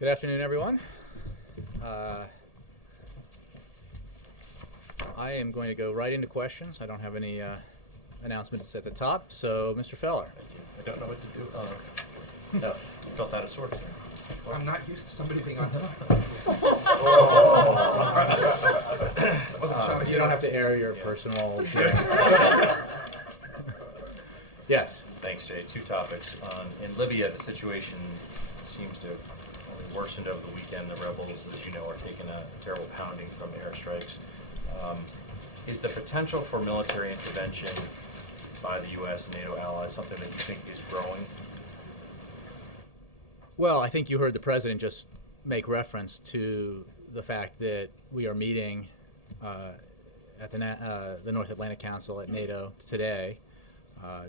Good afternoon, everyone. I am going to go right into questions. I don't have any announcements at the top, so Mr. Feller. Thank you. I don't know what to do. No, felt out of sorts here. Well, I'm not used to somebody being on time. You don't have to air your personal. Yes. Thanks, Jay. Two topics. In Libya, the situation seems to have only worsened over the weekend. The rebels, as you know, are taking a terrible pounding from airstrikes. Is the potential for military intervention by the U.S. and NATO allies something that you think is growing? Well, I think you heard the President just make reference to the fact that we are meeting at the North Atlantic Council at NATO today,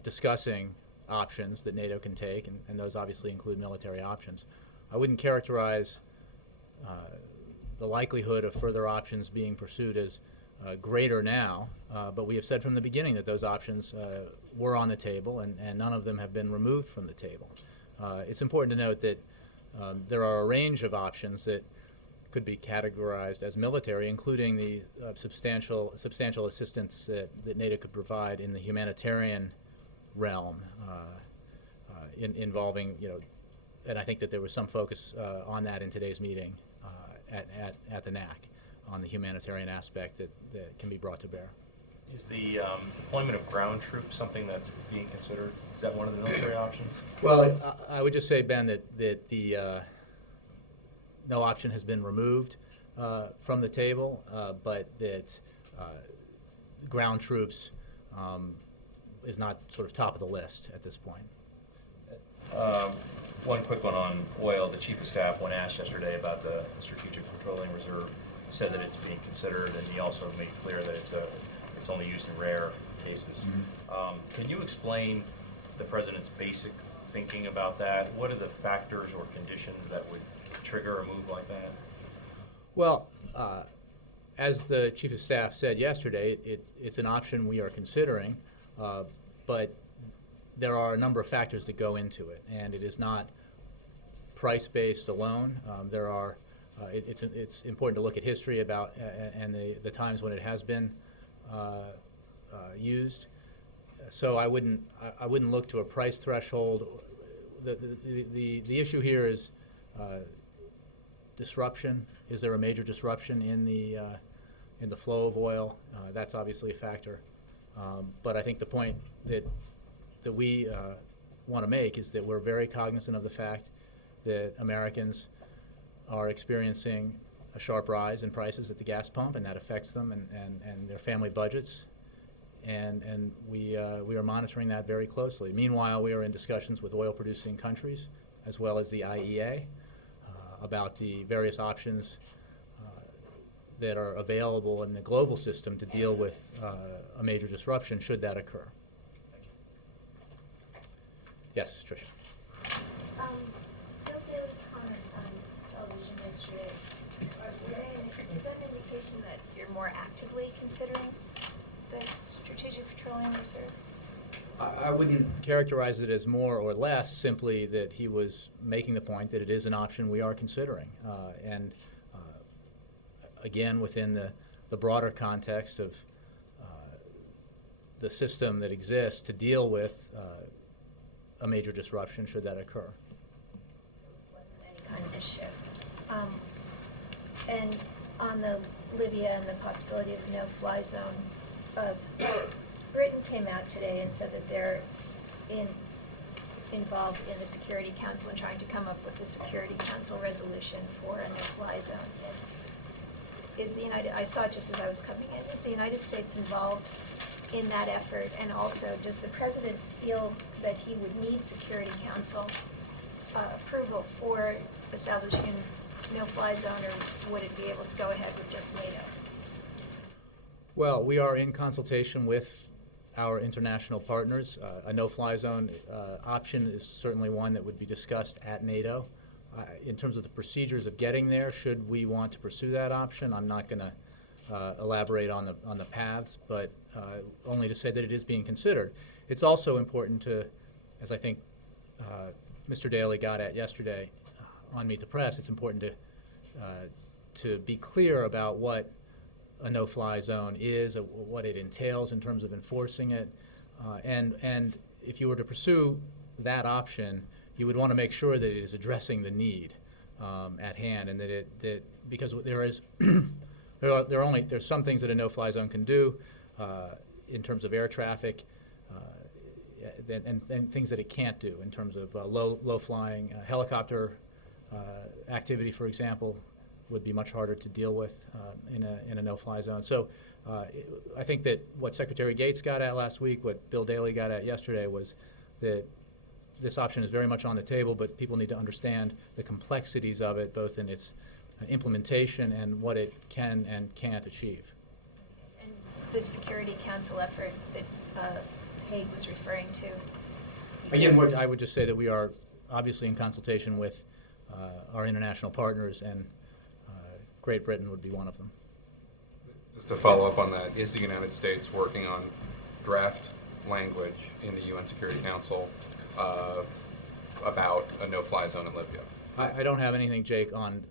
discussing options that NATO can take, and those obviously include military options. I wouldn't characterize the likelihood of further options being pursued as greater now, but we have said from the beginning that those options were on the table, and none of them have been removed from the table. It's important to note that there are a range of options that could be categorized as military, including the substantial assistance that NATO could provide in the humanitarian realm, involving, and I think that there was some focus on that in today's meeting at the NAC, on the humanitarian aspect that can be brought to bear. Is the deployment of ground troops something that's being considered? Is that one of the military options? Well, I would just say, Ben, that the no option has been removed from the table, but that ground troops is not sort of top of the list at this point. One quick one on oil. The Chief of Staff, when asked yesterday about the Strategic Petroleum Reserve, said that it's being considered, and he also made clear that it's only used in rare cases. Mm-hmm. Can you explain the President's basic thinking about that? What are the factors or conditions that would trigger a move like that? Well, as the Chief of Staff said yesterday, it's an option we are considering, but there are a number of factors that go into it, and it is not price-based alone. It's important to look at history about and the times when it has been used. So I wouldn't look to a price threshold. The issue here is disruption. Is there a major disruption in the flow of oil? That's obviously a factor. But I think the point that we want to make is that we're very cognizant of the fact that Americans are experiencing a sharp rise in prices at the gas pump, and that affects them and their family budgets. And we are monitoring that very closely. Meanwhile, we are in discussions with oil-producing countries, as well as the IEA, about the various options that are available in the global system to deal with a major disruption should that occur. Yes, Tricia. Bill Daley's comments on television yesterday, is that an indication that you're more actively considering the Strategic Petroleum Reserve? I wouldn't characterize it as more or less, simply that he was making the point that it is an option we are considering. And again, within the broader context of the system that exists to deal with a major disruption should that occur. So it wasn't any kind of a shift. And on the Libya and the possibility of no-fly zone, Britain came out today and said that they're involved in the Security Council and trying to come up with a Security Council resolution for a no-fly zone. I saw it just as I was coming in, is the United States involved in that effort? And also, does the President feel that he would need Security Council approval for establishing no-fly zone, or would it be able to go ahead with just NATO? Well, we are in consultation with our international partners. A no-fly zone option is certainly one that would be discussed at NATO. In terms of the procedures of getting there, should we want to pursue that option, I'm not going to elaborate on the paths, but only to say that it is being considered. It's also important to, as I think Mr. Daley got at yesterday, on Meet the Press, it's important to be clear about what a no-fly zone is, what it entails in terms of enforcing it, and if you were to pursue that option, you would want to make sure that it is addressing the need at hand, and that because there is there's some things that a no-fly zone can do in terms of air traffic, and things that it can't do in terms of low-flying helicopter activity, for example, would be much harder to deal with in a no-fly zone. So I think that what Secretary Gates got at last week, what Bill Daley got at yesterday, was that this option is very much on the table, but people need to understand the complexities of it, both in its implementation and what it can and can't achieve. And the Security Council effort that Haig was referring to. Again, I would just say that we are obviously in consultation with our international partners, and Great Britain would be one of them. Just to follow up on that, is the United States working on draft language in the UN Security Council about a no-fly zone in Libya? I don't have anything, Jake, on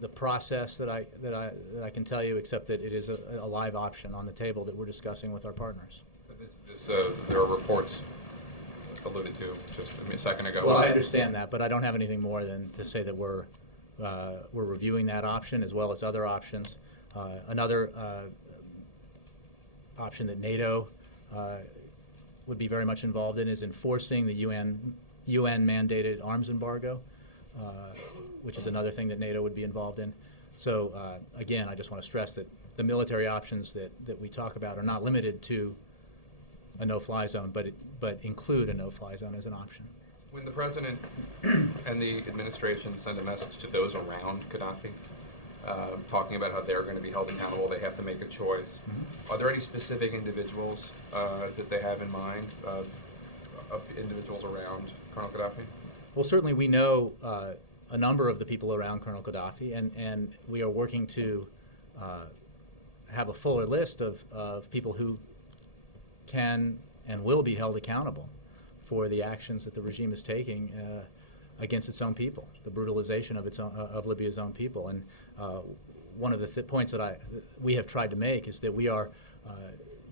the process that I can tell you, except that it is a live option on the table that we're discussing with our partners. There are reports alluded to just a second ago. Well, I understand that, but I don't have anything more than to say that we're reviewing that option as well as other options. Another option that NATO would be very much involved in is enforcing the UN mandated arms embargo, which is another thing that NATO would be involved in. So again, I just want to stress that the military options that we talk about are not limited to a no-fly zone, but include a no-fly zone as an option. When the President and the administration send a message to those around Gaddafi, talking about how they're going to be held accountable, they have to make a choice, are there any specific individuals that they have in mind, of individuals around Colonel Gaddafi? Well, certainly we know a number of the people around Colonel Gaddafi, and we are working to have a fuller list of people who can and will be held accountable for the actions that the regime is taking against its own people, the brutalization of Libya's own people. And one of the points that we have tried to make is that we are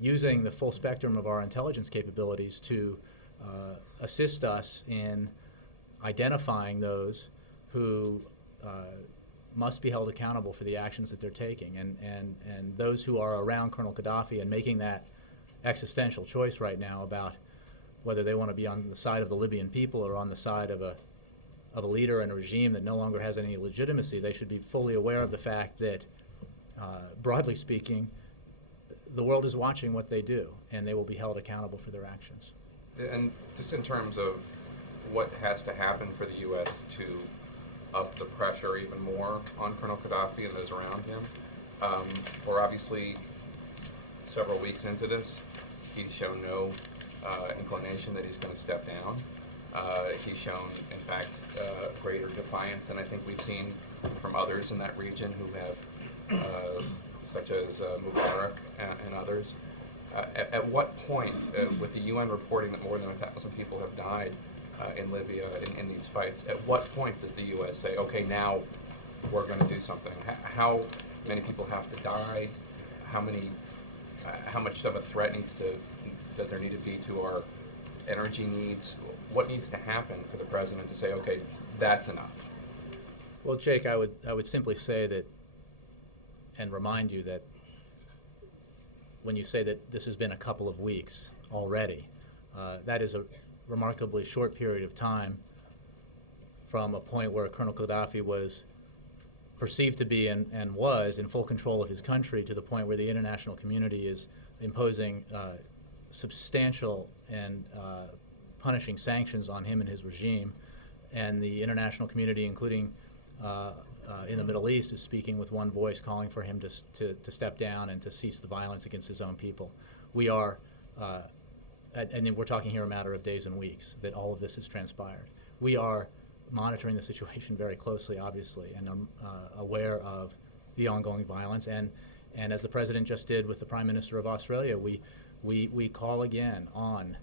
using the full spectrum of our intelligence capabilities to assist us in identifying those who must be held accountable for the actions that they're taking, and those who are around Colonel Gaddafi and making that existential choice right now about whether they want to be on the side of the Libyan people or on the side of a leader and a regime that no longer has any legitimacy. They should be fully aware of the fact that, broadly speaking, the world is watching what they do, and they will be held accountable for their actions. And just in terms of what has to happen for the U.S. to up the pressure even more on Colonel Gaddafi and those around him, we're obviously several weeks into this. He's shown no inclination that he's going to step down. He's shown, in fact, greater defiance than I think we've seen from others in that region who have, such as Mubarak and others. At what point, with the UN reporting that more than 1,000 people have died in Libya in these fights, at what point does the U.S. say, okay, now we're going to do something? How many people have to die? How much of a threat does there need to be to our energy needs? What needs to happen for the President to say, okay, that's enough? Well, Jake, I would simply say that, and remind you that when you say that this has been a couple of weeks already, that is a remarkably short period of time from a point where Colonel Gaddafi was perceived to be and was in full control of his country to the point where the international community is imposing substantial and punishing sanctions on him and his regime, and the international community, including in the Middle East, is speaking with one voice, calling for him to step down and to cease the violence against his own people. We are, and we're talking here a matter of days and weeks that all of this has transpired. We are monitoring the situation very closely, obviously, and aware of the ongoing violence. And as the President just did with the Prime Minister of Australia, we call again on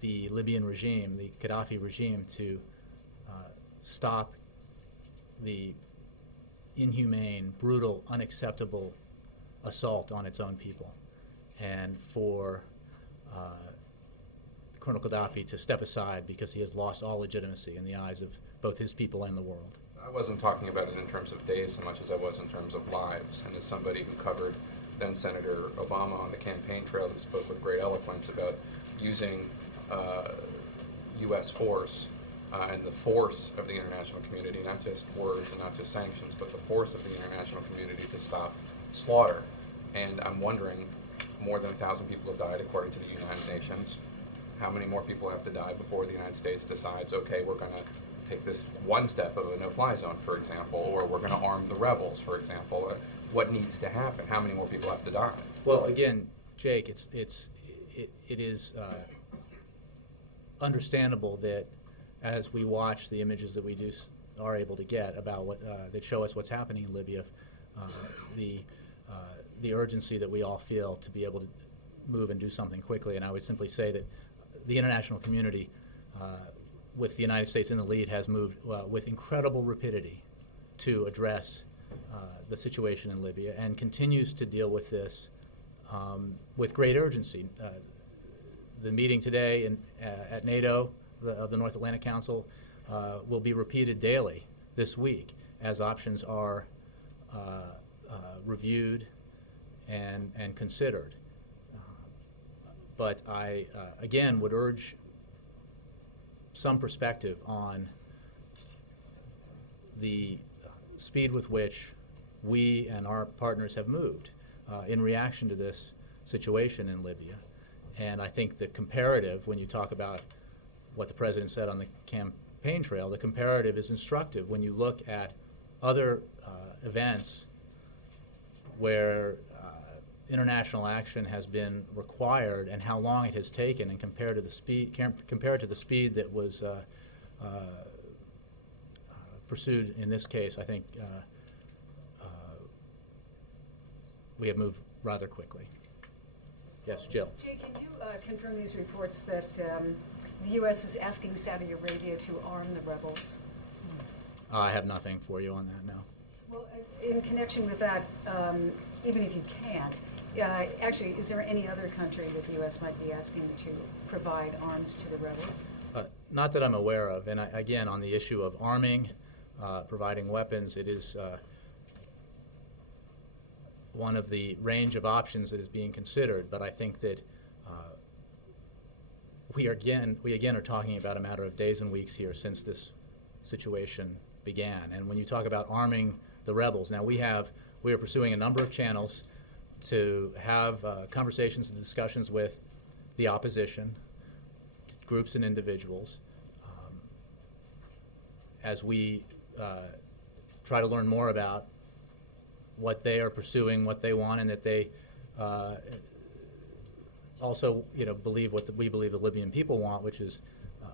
the Libyan regime, the Gaddafi regime, to stop the inhumane, brutal, unacceptable assault on its own people, and for Colonel Gaddafi to step aside because he has lost all legitimacy in the eyes of both his people and the world. I wasn't talking about it in terms of days so much as I was in terms of lives. And as somebody who covered then Senator Obama on the campaign trail, who spoke with great eloquence about using U.S. force and the force of the international community, not just words and not just sanctions, but the force of the international community to stop slaughter. And I'm wondering, more than 1,000 people have died according to the United Nations. How many more people have to die before the United States decides, okay, we're going to take this one step of a no-fly zone, for example, or we're going to arm the rebels, for example? What needs to happen? How many more people have to die? Well, again, Jake, it is understandable that as we watch the images that we are able to get about what that show us what's happening in Libya, the urgency that we all feel to be able to move and do something quickly. And I would simply say that the international community, with the United States in the lead, has moved with incredible rapidity to address the situation in Libya and continues to deal with this with great urgency. The meeting today at NATO of the North Atlantic Council will be repeated daily this week as options are reviewed and considered. But I, again, would urge some perspective on the speed with which we and our partners have moved in reaction to this situation in Libya. And I think the comparative, when you talk about what the President said on the campaign trail, the comparative is instructive when you look at other events where international action has been required and how long it has taken, and compared to the speed that was pursued in this case. I think we have moved rather quickly. Yes, Jill. Jay, can you confirm these reports that the U.S. is asking Saudi Arabia to arm the rebels? I have nothing for you on that, no. Well, in connection with that, even if you can't, actually, is there any other country that the U.S. might be asking to provide arms to the rebels? Not that I'm aware of. And again, on the issue of arming, providing weapons, it is one of the range of options that is being considered. But I think that we again are talking about a matter of days and weeks here since this situation began. And when you talk about arming the rebels, now we are pursuing a number of channels to have conversations and discussions with the opposition, groups and individuals, as we try to learn more about what they are pursuing, what they want, and that they also, believe what we believe the Libyan people want, which is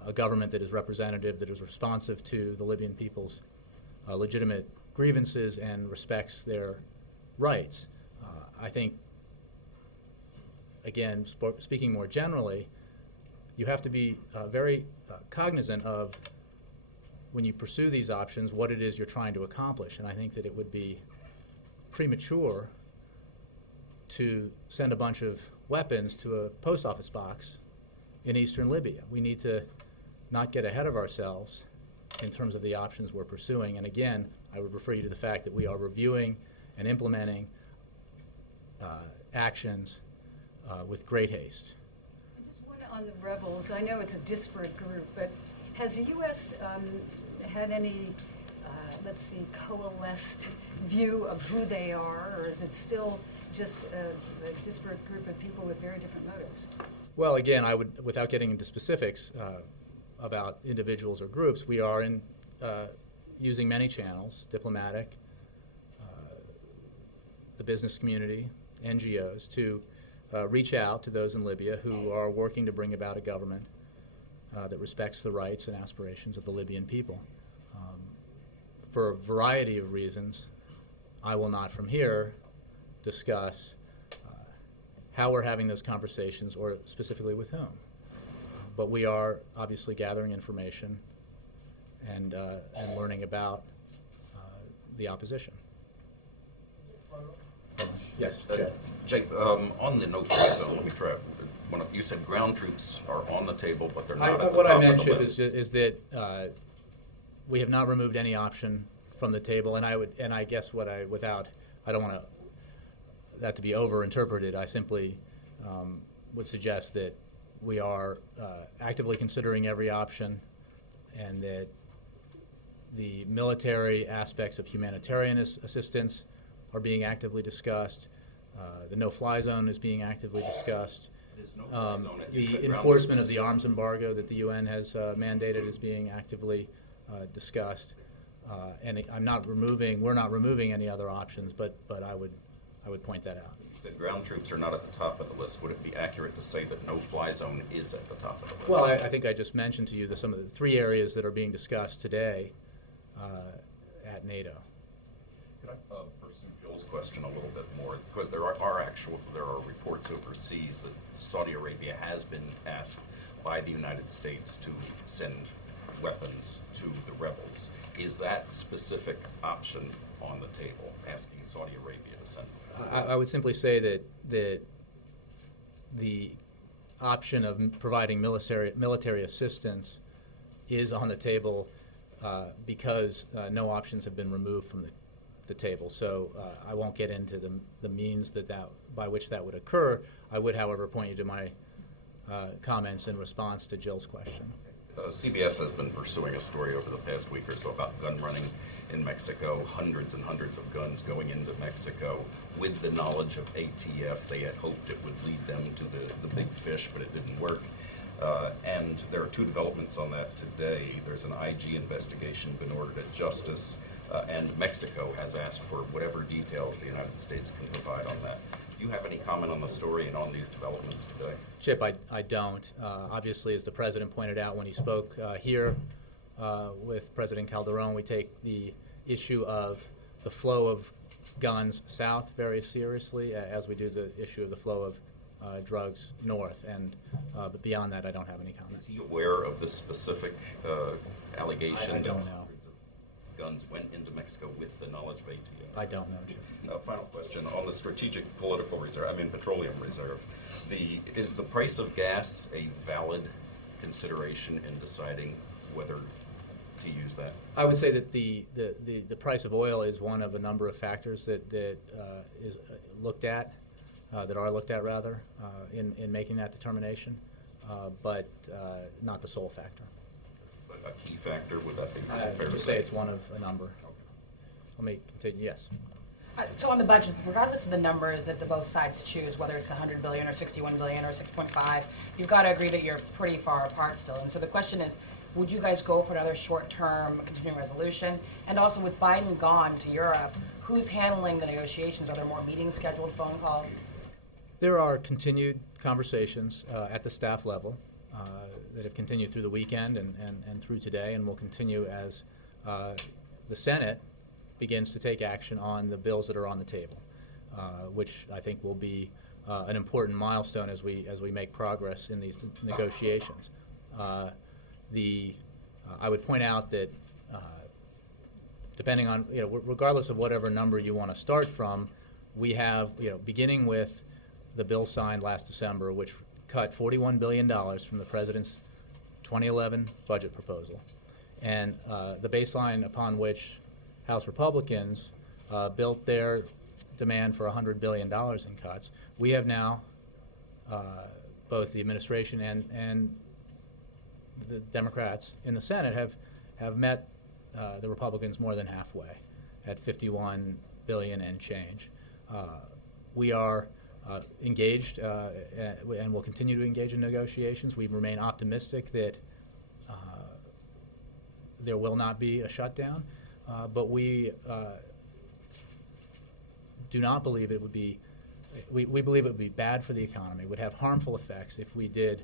a government that is representative, that is responsive to the Libyan people's legitimate grievances and respects their rights. I think, again, speaking more generally, you have to be very cognizant of, when you pursue these options, what it is you're trying to accomplish. And I think that it would be premature to send a bunch of weapons to a post office box in eastern Libya. We need to not get ahead of ourselves in terms of the options we're pursuing. And again, I would refer you to the fact that we are reviewing and implementing actions with great haste. And just one on the rebels. I know it's a disparate group, but has the U.S. Had any, coalesced view of who they are, or is it still just a disparate group of people with very different motives? Well, again, I would, without getting into specifics about individuals or groups, we are using many channels, diplomatic, the business community, NGOs, to reach out to those in Libya who are working to bring about a government that respects the rights and aspirations of the Libyan people. For a variety of reasons, I will not from here discuss how we're having those conversations or specifically with whom. But we are obviously gathering information and learning about the opposition. Yes, Jeff. Jake, on the no-fly zone, let me try. You said ground troops are on the table, but they're not at the What top I of the mentioned list. is that we have not removed any option from the table, and I guess I don't want that to be over-interpreted. I simply would suggest that we are actively considering every option, and that the military aspects of humanitarian assistance are being actively discussed. The no-fly zone is being actively discussed. There's no fly zone at- you said The ground enforcement troops. of the arms embargo that the UN has mandated is being actively discussed. And we're not removing any other options, but I would point that out. You said ground troops are not at the top of the list. Would it be accurate to say that no-fly zone is at the top of the list? Well, I think I just mentioned to you some of the 3 areas that are being discussed today at NATO. Could I pursue Joel's question a little bit more? Because there are reports overseas that Saudi Arabia has been asked by the United States to send weapons to the rebels. Is that specific option on the table, asking Saudi Arabia to send them? I would simply say that the option of providing military assistance is on the table because no options have been removed from the table. So I won't get into the means by which that would occur. I would, however, point you to my comments in response to Jill's question. CBS has been pursuing a story over the past week or so about gun running in Mexico, hundreds and hundreds of guns going into Mexico. With the knowledge of ATF, they had hoped it would lead them to the big fish, but it didn't work. And there are 2 developments on that today. There's an IG investigation been ordered at Justice, and Mexico has asked for whatever details the United States can provide on that. Do you have any comment on the story and on these developments today? Chip, I don't. Obviously, as the President pointed out when he spoke here with President Calderon, we take the issue of the flow of guns south very seriously, as we do the issue of the flow of drugs north. But beyond that, I don't have any comments. Is he aware of this specific allegation? I don't know. Guns went into Mexico with the knowledge of ATF? I don't know, Chip. Final question on the strategic political reserve, petroleum reserve. Is the price of gas a valid consideration in deciding whether to use that? I would say that the price of oil is one of a number of factors that is looked at, that are looked at rather, in making that determination, but not the sole factor. But a key factor, would that be I fair to would say it's one of a number. Let me continue. Yes. So on the budget, regardless of the numbers that both sides choose, whether it's 100 billion or 61 billion or 6.5, you've got to agree that you're pretty far apart still. And so the question is, would you guys go for another short-term continuing resolution? And also with Biden gone to Europe, who's handling the negotiations? Are there more meetings scheduled, phone calls? There are continued conversations at the staff level that have continued through the weekend and through today, and will continue as the Senate begins to take action on the bills that are on the table, which I think will be an important milestone as we make progress in these negotiations. I would point out that depending on, regardless of whatever number you want to start from, we have, beginning with the bill signed last December, which cut $41 billion from the President's 2011 budget proposal, and the baseline upon which House Republicans built their demand for $100 billion in cuts. We have now, both the administration and the Democrats in the Senate have met the Republicans more than halfway at $51 billion and change. We are engaged and will continue to engage in negotiations. We remain optimistic that there will not be a shutdown. But we do not believe it would be, we believe it would be bad for the economy, would have harmful effects if we did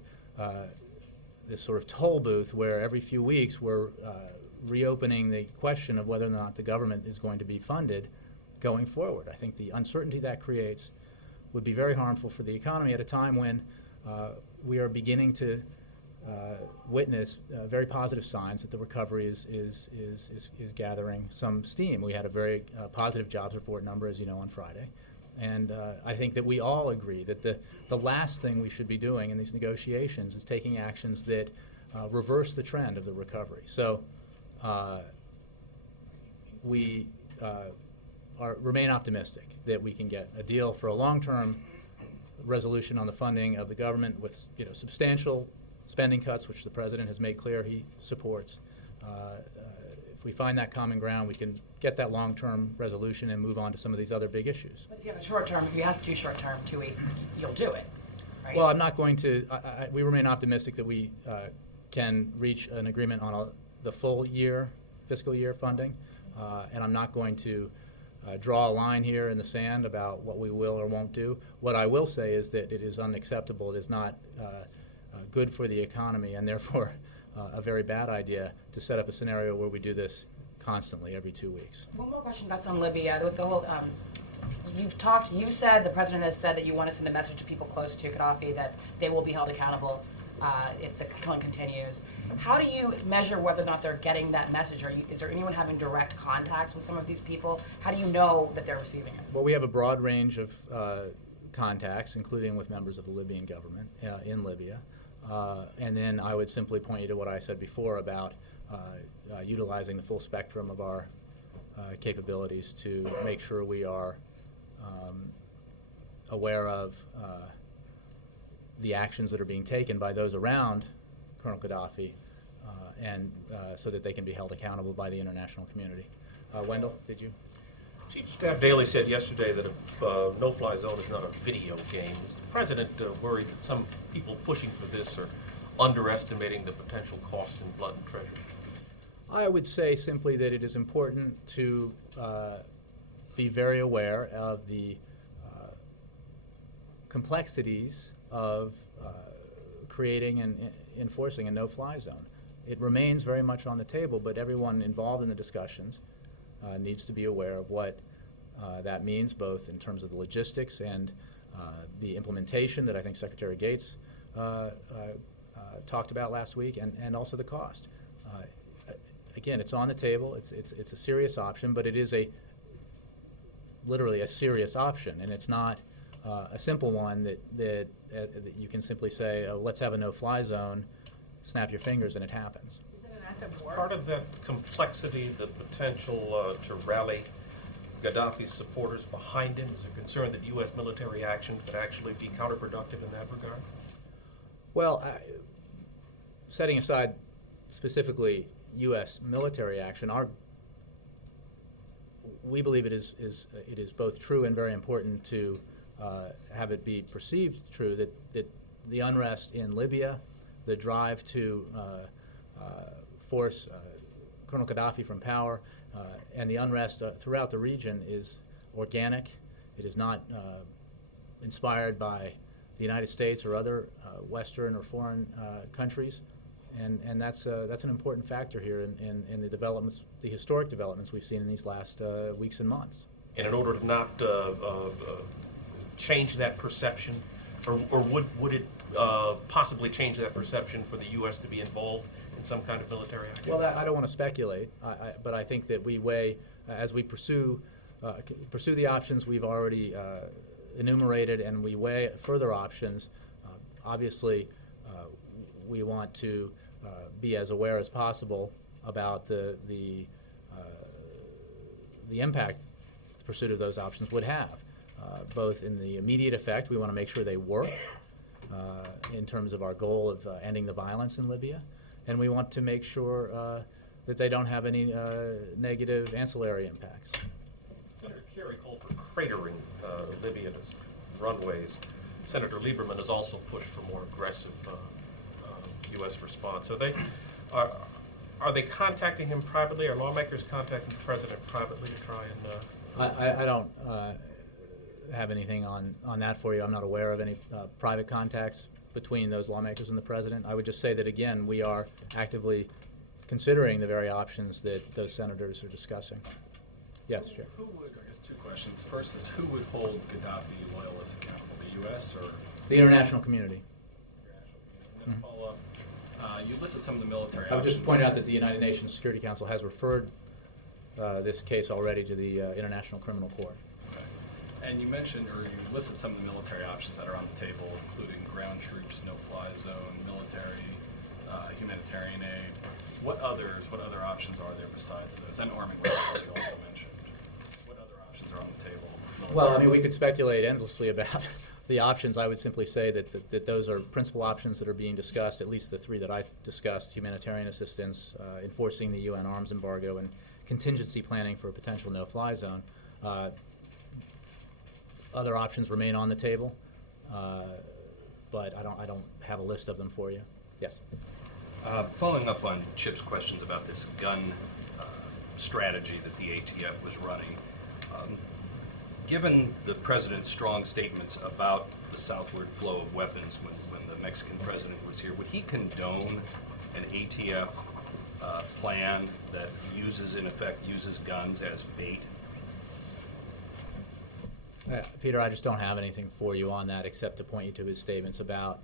this sort of toll booth where every few weeks we're reopening the question of whether or not the government is going to be funded going forward. I think the uncertainty that creates would be very harmful for the economy at a time when we are beginning to witness very positive signs that the recovery is gathering some steam. We had a very positive jobs report number, as you know, on Friday. And I think that we all agree that the last thing we should be doing in these negotiations is taking actions that reverse the trend of the recovery. So we remain optimistic that we can get a deal for a long-term resolution on the funding of the government with substantial spending cuts, which the President has made clear he supports. If we find that common ground, we can get that long-term resolution and move on to some of these other big issues. But if you have a short term, if you have to do short term, 2 weeks, you'll do it, right? Well, I'm not going to. We remain optimistic that we can reach an agreement on the full year, fiscal year funding, and I'm not going to draw a line here in the sand about what we will or won't do. What I will say is that it is unacceptable. It is not good for the economy, and therefore a very bad idea to set up a scenario where we do this constantly every 2 weeks. One more question that's on Libya. With the whole, you said, the President has said that you want to send a message to people close to Gaddafi that they will be held accountable if the killing continues. How do you measure whether or not they're getting that message? Is there anyone having direct contacts with some of these people? How do you know that they're receiving it? Well, we have a broad range of contacts, including with members of the Libyan government in Libya. And then I would simply point you to what I said before about utilizing the full spectrum of our capabilities to make sure we are aware of the actions that are being taken by those around Colonel Gaddafi, and so that they can be held accountable by the international community. Wendell, did you? Chief of Staff Daley said yesterday that a no-fly zone is not a video game. Is the President worried that some people pushing for this are underestimating the potential cost in blood and treasure? I would say simply that it is important to be very aware of the complexities of creating and enforcing a no-fly zone. It remains very much on the table, but everyone involved in the discussions needs to be aware of what that means, both in terms of the logistics and the implementation that I think Secretary Gates talked about last week, and also the cost. Again, it's on the table. It's a serious option, but it is literally a serious option, and it's not a simple one that you can simply say, oh, let's have a no-fly zone, snap your fingers, and it happens. Is it an act of Is war? part of that complexity the potential to rally Gaddafi's supporters behind him? Is there concern that U.S. military action could actually be counterproductive in that regard? Well, setting aside specifically U.S. military action, we believe it is both true and very important to have it be perceived true that the unrest in Libya, the drive to force Colonel Gaddafi from power, and the unrest throughout the region is organic. It is not inspired by the United States or other Western or foreign countries, and that's an important factor here in the developments, the historic developments we've seen in these last weeks and months. And in order to not change that perception, or would it possibly change that perception for the U.S. to be involved in some kind of military action? Well, I don't want to speculate, but I think that we weigh, as we pursue the options we've already enumerated, and we weigh further options. Obviously, we want to be as aware as possible about the impact the pursuit of those options would have, both in the immediate effect. We want to make sure they work in terms of our goal of ending the violence in Libya, and we want to make sure that they don't have any negative ancillary impacts. Senator Kerry called for cratering Libya's runways. Senator Lieberman has also pushed for more aggressive U.S. response. Are they contacting him privately? Are lawmakers contacting the president privately to try and? I don't have anything on that for you. I'm not aware of any private contacts between those lawmakers and the president. I would just say that, again, we are actively considering the very options that those senators are discussing. Yes, Chair. Who would, I guess two questions. First is, who would hold Gaddafi loyalists accountable, the U.S. or? The international community. International community. And then a follow-up, You listed some of the military I would options. just point out that the United Nations Security Council has referred this case already to the International Criminal Court. Okay. And you mentioned, or you listed some of the military options that are on the table, including ground troops, no-fly zone, military, humanitarian aid. What other options are there besides those? And arming weapons, you also mentioned. What other options are on the table? Well, I mean, we could speculate endlessly about the options. I would simply say that those are principal options that are being discussed, at least the three that I discussed: humanitarian assistance, enforcing the UN arms embargo, and contingency planning for a potential no-fly zone. Other options remain on the table, but I don't have a list of them for you. Yes. Following up on Chip's questions about this gun strategy that the ATF was running, given the president's strong statements about the southward flow of weapons when the Mexican president was here, would he condone an ATF plan that in effect uses guns as bait? Peter, I just don't have anything for you on that except to point you to his statements about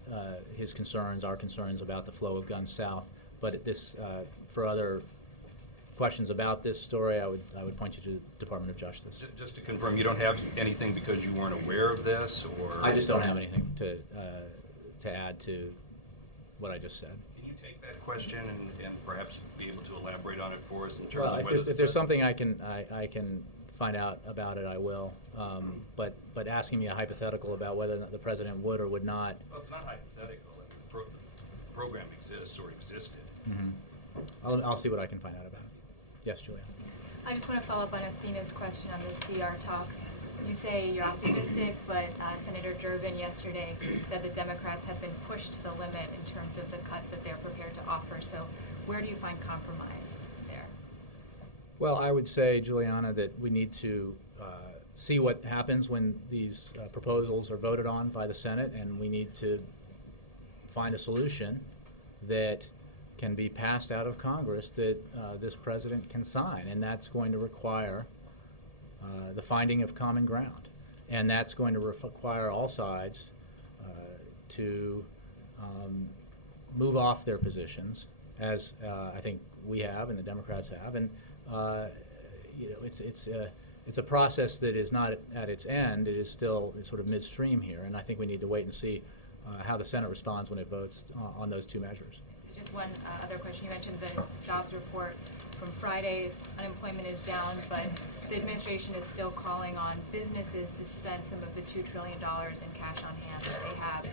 his concerns, our concerns about the flow of guns south. But for other questions about this story, I would point you to the Department of Justice. Just to confirm, you don't have anything because you weren't aware of this, or? I just don't have anything to add to what I just said. Can you take that question and perhaps be able to elaborate on it for us in terms Well, of whether if there's something I can find out about it, I will. But asking me a hypothetical about whether the president would or would not. Well, it's not hypothetical. I mean, the program exists or existed. Mm-hmm. I'll see what I can find out about it. Yes, Julia. I just want to follow up on Athena's question on the CR talks. You say you're optimistic, but Senator Durbin yesterday said the Democrats have been pushed to the limit in terms of the cuts that they're prepared to offer. So where do you find compromise there? Well, I would say, Juliana, that we need to see what happens when these proposals are voted on by the Senate, and we need to find a solution that can be passed out of Congress that this president can sign, and that's going to require the finding of common ground, and that's going to require all sides to move off their positions, as I think we have and the Democrats have, and it's a process that is not at its end. It is still sort of midstream here, and I think we need to wait and see how the Senate responds when it votes on those two measures. Just one other question. You mentioned the jobs report from Friday. Unemployment is down, but the administration is still calling on businesses to spend some of the $2 trillion in cash on hand that they have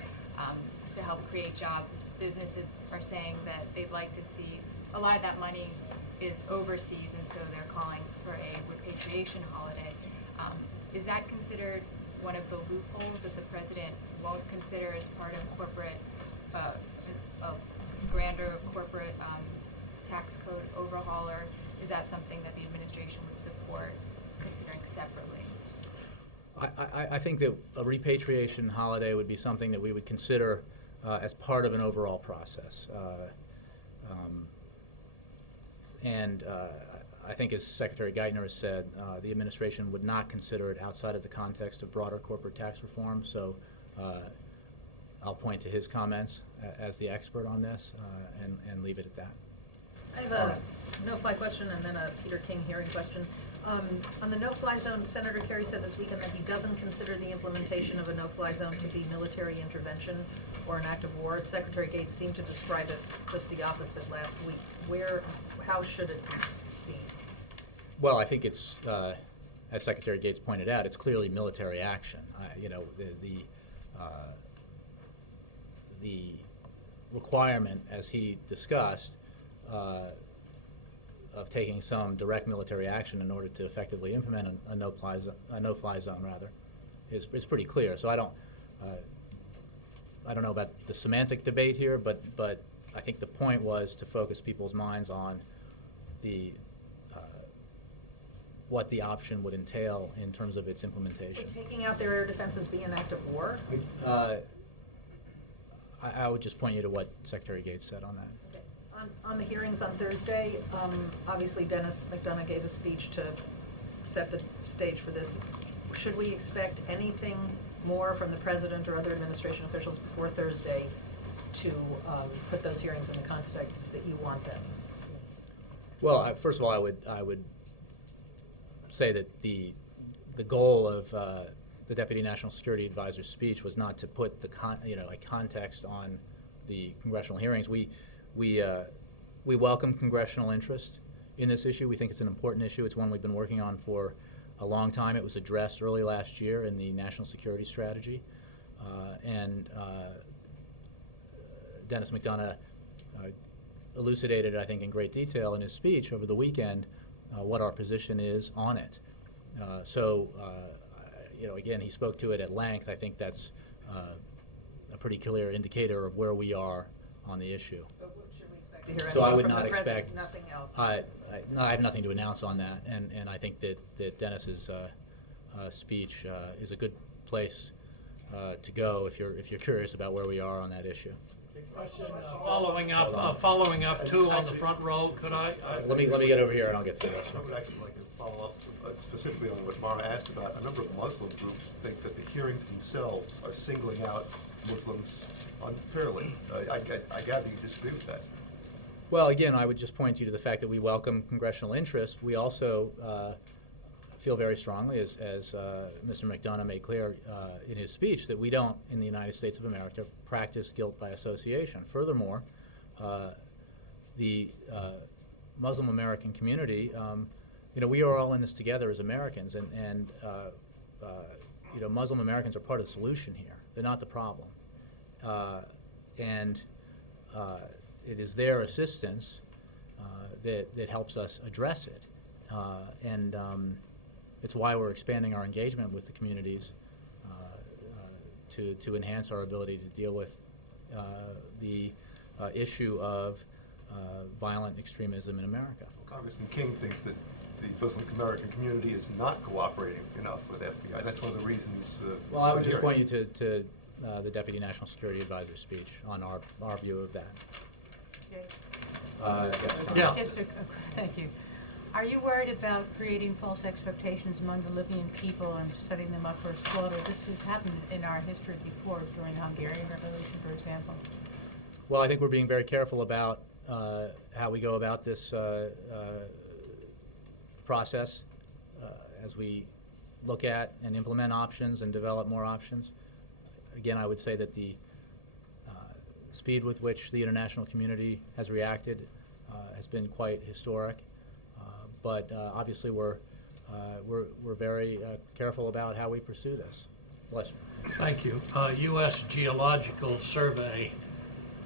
to help create jobs. Businesses are saying that they'd like to see a lot of that money is overseas, and so they're calling for a repatriation holiday. Is that considered one of the loopholes that the president won't consider as part of corporate, a grander corporate tax code overhaul, or is that something that the administration would support considering separately? I think that a repatriation holiday would be something that we would consider as part of an overall process. I think, as Secretary Geithner has said, the administration would not consider it outside of the context of broader corporate tax reform. So I'll point to his comments as the expert on this and leave it at that. I have a no-fly question and then a Peter King hearing question. On the no-fly zone, Senator Kerry said this weekend that he doesn't consider the implementation of a no-fly zone to be military intervention or an act of war. Secretary Gates seemed to describe it just the opposite last week. How should it be seen? Well, I think it's, as Secretary Gates pointed out, it's clearly military action. The requirement, as he discussed, of taking some direct military action in order to effectively implement a no-fly zone, is pretty clear. So I don't know about the semantic debate here, but I think the point was to focus people's minds on what the option would entail in terms of its implementation. Would taking out their air defenses be an act of war? I would just point you to what Secretary Gates said on that. Okay. On the hearings on Thursday, obviously Dennis McDonough gave a speech to set the stage for this. Should we expect anything more from the president or other administration officials before Thursday to put those hearings in the context that you want them? Well, first of all, I would say that the goal of the Deputy National Security Advisor's speech was not to put a context on the congressional hearings. We welcome congressional interest in this issue. We think it's an important issue. It's one we've been working on for a long time. It was addressed early last year in the National Security Strategy, and Dennis McDonough elucidated, I think, in great detail in his speech over the weekend what our position is on it. Again, he spoke to it at length. I think that's a pretty clear indicator of where we are on the issue. But what should we expect to hear? So I Anything would from not the president? expect. Nothing else? No, I have nothing to announce on that, and I think that Dennis's speech is a good place to go if you're curious about where we are on that issue. Question, following up too on the front row, could I? Let me get over here and I'll get to this. I would actually like to follow up specifically on what Mara asked about. A number of Muslim groups think that the hearings themselves are singling out Muslims unfairly. I gather you disagree with that. Well, again, I would just point you to the fact that we welcome congressional interest. We also feel very strongly, as Mr. McDonough made clear in his speech, that we don't, in the United States of America, practice guilt by association. Furthermore, the Muslim American community, we are all in this together as Americans, and Muslim Americans are part of the solution here. They're not the problem. And it is their assistance that helps us address it. It's why we're expanding our engagement with the communities to enhance our ability to deal with the issue of violent extremism in America. Well, Congressman King thinks that the Muslim American community is not cooperating enough with FBI. That's one of the reasons. Well, I would just point you to the Deputy National Security Advisor's speech on our view of that. Yeah. Thank you. Are you worried about creating false expectations among the Libyan people and setting them up for slaughter? This has happened in our history before, during the Hungarian Revolution, for example. Well, I think we're being very careful about how we go about this process as we look at and implement options and develop more options. Again, I would say that the speed with which the international community has reacted has been quite historic. But obviously, we're very careful about how we pursue this. Bless you. Thank you. U.S. Geological Survey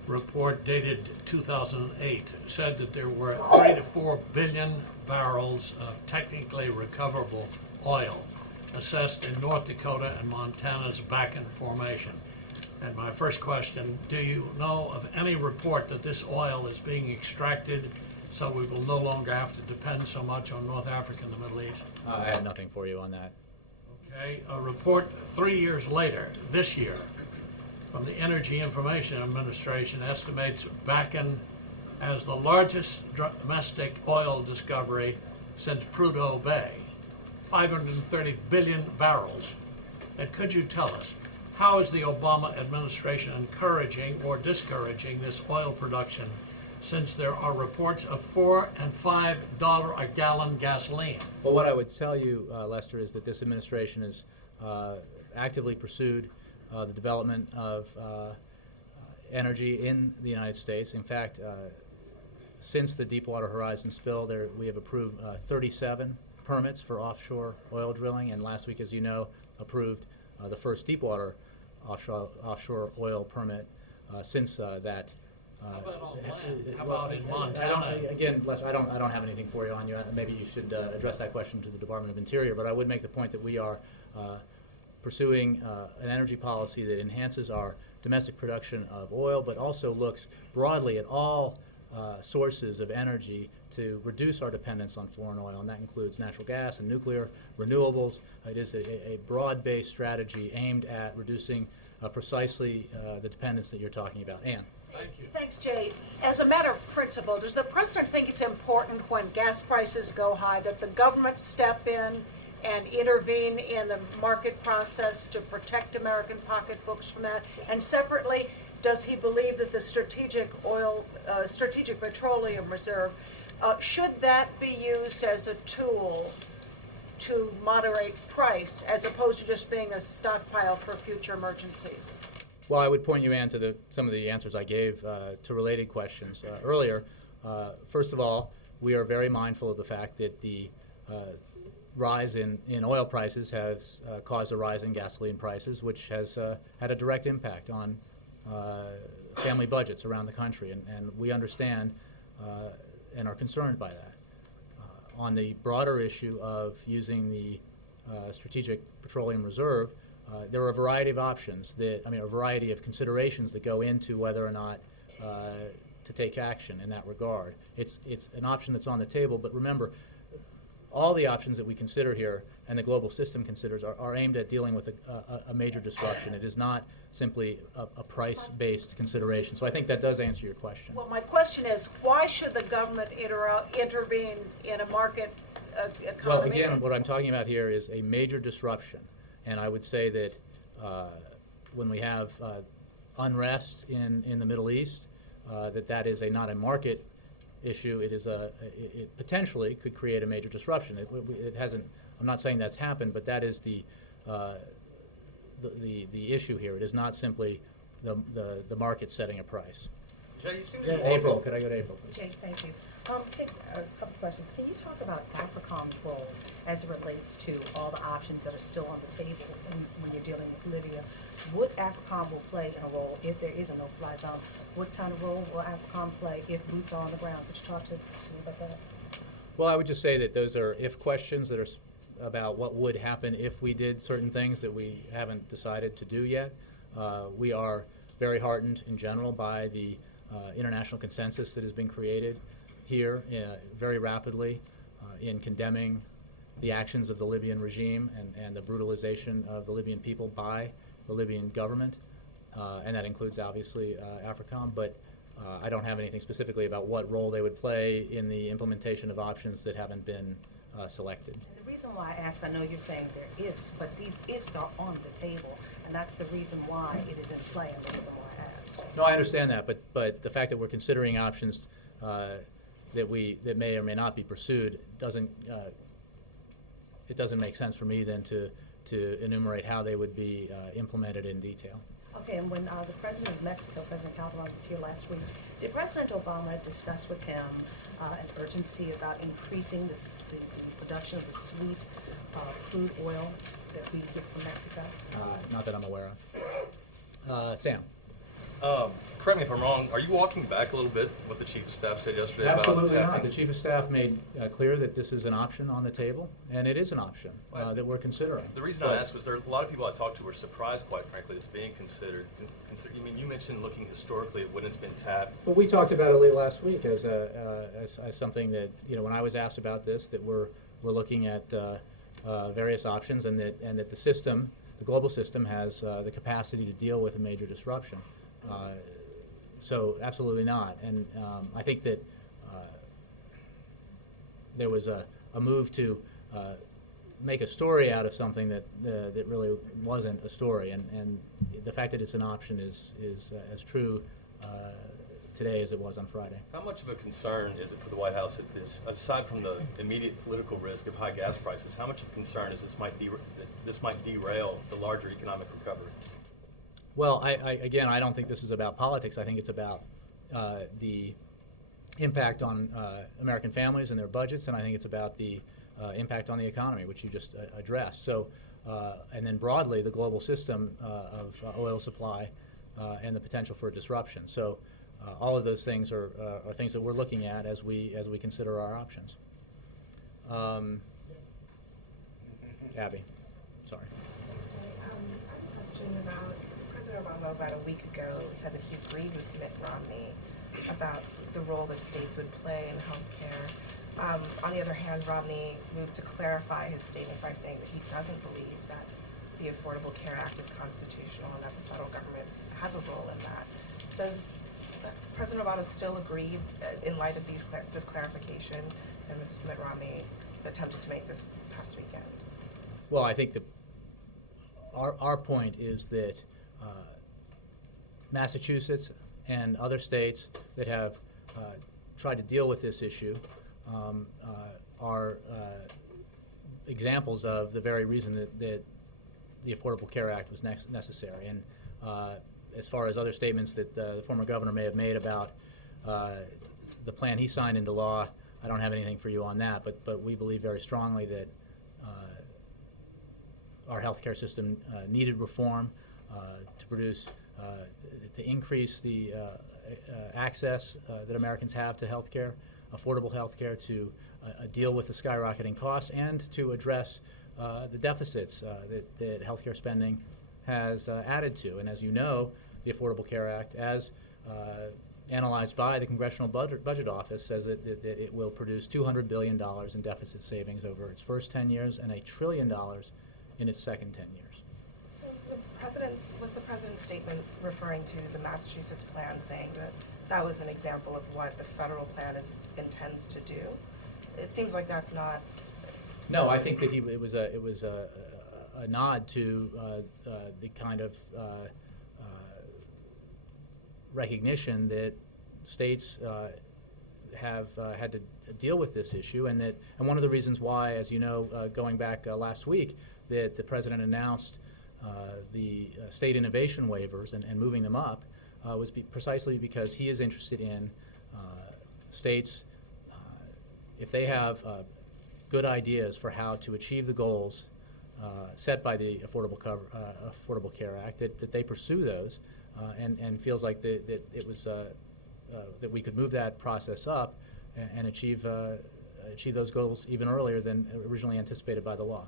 report dated 2008 said that there were 3 to 4 billion barrels of technically recoverable oil assessed in North Dakota and Montana's Bakken Formation. And my first question, do you know of any report that this oil is being extracted so we will no longer have to depend so much on North Africa and the Middle East? I have nothing for you on that. Okay, a report 3 years later, this year, from the Energy Information Administration estimates Bakken as the largest domestic oil discovery since Prudhoe Bay, 530 billion barrels. And could you tell us, how is the Obama administration encouraging or discouraging this oil production, since there are reports of $4 and $5 a gallon gasoline? Well, what I would tell you, Lester, is that this administration has actively pursued the development of energy in the United States. In fact, since the Deepwater Horizon spill, we have approved 37 permits for offshore oil drilling, and last week, as you know, approved the first deepwater offshore oil permit since that. How about on land? How about in Montana? Again, Les, I don't have anything for you on you. Maybe you should address that question to the Department of Interior. But I would make the point that we are pursuing an energy policy that enhances our domestic production of oil, but also looks broadly at all sources of energy to reduce our dependence on foreign oil, and that includes natural gas and nuclear, renewables. It is a broad-based strategy aimed at reducing precisely the dependence that you're talking about. Ann. Thank you. Thanks, Jay. As a matter of principle, does the president think it's important when gas prices go high that the government step in and intervene in the market process to protect American pocketbooks from that? And separately, does he believe that the strategic petroleum reserve, should that be used as a tool to moderate price as opposed to just being a stockpile for future emergencies? Well, I would point you, Ann, to some of the answers I gave to related questions earlier. First of all, we are very mindful of the fact that the rise in oil prices has caused a rise in gasoline prices, which has had a direct impact on family budgets around the country, and we understand and are concerned by that. On the broader issue of using the Strategic Petroleum Reserve, there are a variety of options a variety of considerations that go into whether or not to take action in that regard. It's an option that's on the table, but remember, all the options that we consider here and the global system considers are aimed at dealing with a major disruption. It is not simply a price-based consideration. So I think that does answer your question. Well, my question is, why should the government intervene in a market economy? Well, again, what I'm talking about here is a major disruption. And I would say that when we have unrest in the Middle East, that is not a market issue. It potentially could create a major disruption. It hasn't. I'm not saying that's happened, but that is the issue here. It is not simply the market setting a price. Jay, you seem April, could I go to April, please? Jay, thank you. A couple questions. Can you talk about AFRICOM's role as it relates to all the options that are still on the table when you're dealing with Libya? What AFRICOM will play in a role if there is a no-fly zone? What kind of role will AFRICOM play if boots are on the ground? Could you talk to me about that? Well, I would just say that those are if questions that are about what would happen if we did certain things that we haven't decided to do yet. We are very heartened in general by the international consensus that has been created here very rapidly in condemning the actions of the Libyan regime and the brutalization of the Libyan people by the Libyan government. And that includes, obviously, AFRICOM, but I don't have anything specifically about what role they would play in the implementation of options that haven't been selected. And the reason why I ask, I know you're saying they're ifs, but these ifs are on the table, and that's the reason why it is in play and the reason why I asked. No, I understand that, but the fact that we're considering options that may or may not be pursued doesn't make sense for me then to enumerate how they would be implemented in detail. Okay, and when the President of Mexico, President Calderon, was here last week, did President Obama discuss with him an urgency about increasing the production of the sweet crude oil that we get from Mexico? Not that I'm aware of. Sam. Correct me if I'm wrong, are you walking back a little bit what the Chief of Staff said yesterday Absolutely about not. The Chief of Staff made clear that this is an option on the table, and it is an option that we're considering. The reason I asked was there are a lot of people I talked to were surprised, quite frankly, it's being considered. You mentioned looking historically at when it's been tapped. Well, we talked about it late last week as something that, when I was asked about this, that we're looking at various options, and that the system, the global system, has the capacity to deal with a major disruption. So absolutely not. And I think that there was a move to make a story out of something that really wasn't a story. And the fact that it's an option is as true today as it was on Friday. How much of a concern is it for the White House that this, aside from the immediate political risk of high gas prices, how much of a concern is this might derail the larger economic recovery? Well, again, I don't think this is about politics. I think it's about the impact on American families and their budgets, and I think it's about the impact on the economy, which you just addressed. So, and then broadly, the global system of oil supply and the potential for disruption. So, all of those things are things that we're looking at as we consider our options. Abby, sorry. I have a question about President Obama about a week ago said that he agreed with Mitt Romney about the role that states would play in health care. On the other hand, Romney moved to clarify his statement by saying that he doesn't believe that the Affordable Care Act is constitutional and that the federal government has a role in that. Does President Obama still agree in light of this clarification that Mitt Romney attempted to make this past weekend? Well, I think that our point is that Massachusetts and other states that have tried to deal with this issue are examples of the very reason that the Affordable Care Act was necessary. And as far as other statements that the former governor may have made about the plan he signed into law, I don't have anything for you on that, but we believe very strongly that our healthcare system needed reform to produce, to increase the access that Americans have to healthcare, affordable healthcare, to deal with the skyrocketing costs, and to address the deficits that healthcare spending has added to. And as you know, the Affordable Care Act, as analyzed by the Congressional Budget Office, says that it will produce $200 billion in deficit savings over its first 10 years and $1 trillion in its second 10 years. So was the president's statement referring to the Massachusetts plan, saying that that was an example of what the federal plan intends to do? It seems like that's not. No, I think that it was a nod to the kind of recognition that states have had to deal with this issue, and one of the reasons why, as you know, going back last week, that the president announced the state innovation waivers and moving them up was precisely because he is interested in states, if they have good ideas for how to achieve the goals set by the Affordable Care Act, that they pursue those, and feels like that it was that we could move that process up and achieve those goals even earlier than originally anticipated by the law.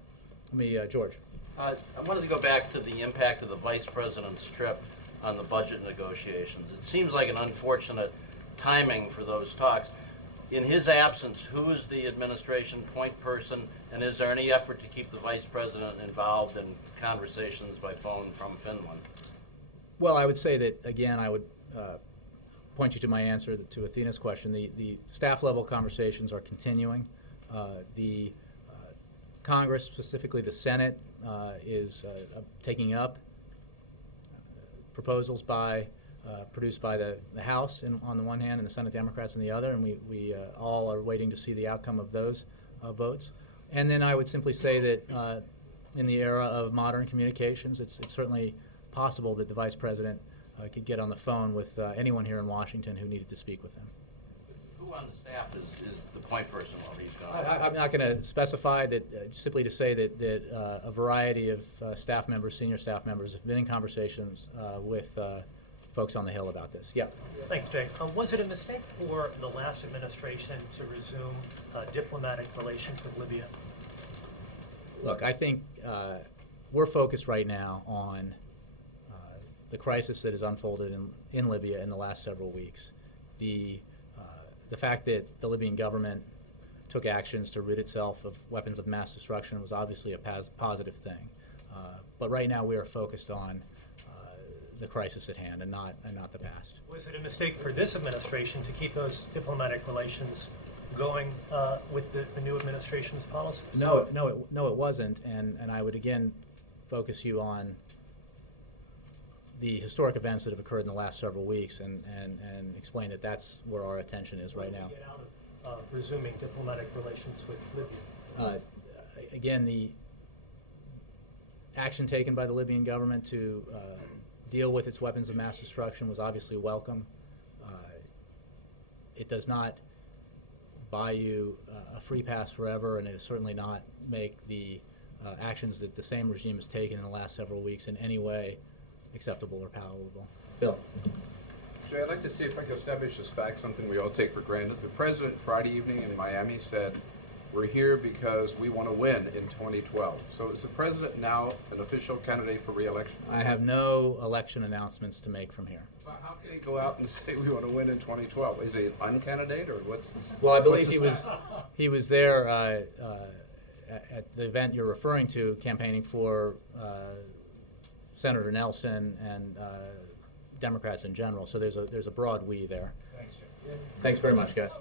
Let me, George. I wanted to go back to the impact of the vice president's trip on the budget negotiations. It seems like an unfortunate timing for those talks. In his absence, who is the administration point person, and is there any effort to keep the vice president involved in conversations by phone from Finland? Well, I would say that, again, I would point you to my answer to Athena's question. The staff level conversations are continuing. The Congress, specifically the Senate, is taking up proposals produced by the House on the one hand and the Senate Democrats on the other, and we all are waiting to see the outcome of those votes. And then I would simply say that in the era of modern communications, it's certainly possible that the Vice President could get on the phone with anyone here in Washington who needed to speak with him. Who on the staff is the point person while he's gone? I'm not going to specify that, simply to say that a variety of staff members, senior staff members, have been in conversations with folks on the Hill about this. Yeah. Thanks, Jay. Was it a mistake for the last administration to resume diplomatic relations with Libya? Look, I think we're focused right now on the crisis that has unfolded in Libya in the last several weeks. The fact that the Libyan government took actions to rid itself of weapons of mass destruction was obviously a positive thing. But right now we are focused on the crisis at hand and not the past. Was it a mistake for this administration to keep those diplomatic relations going with the new administration's policies? No, it wasn't. And I would again focus you on the historic events that have occurred in the last several weeks and explain that that's where our attention is right now. Get out of resuming diplomatic relations with Libya? Again, the action taken by the Libyan government to deal with its weapons of mass destruction was obviously welcome. It does not buy you a free pass forever, and it does certainly not make the actions that the same regime has taken in the last several weeks in any way acceptable or palatable. Bill. Jay, I'd like to see if I can establish this fact, something we all take for granted. The president Friday evening in Miami said, "We're here because we want to win in 2012. So is the president now an official candidate for re-election? I have no election announcements to make from here. Well, how can he go out and say we want to win in 2012? Is he an uncandidate or what's this? Well, I believe he was there at the event you're referring to, campaigning for Senator Nelson and Democrats in general. So there's a broad we there. Thanks, Jay. Thanks very much, guys.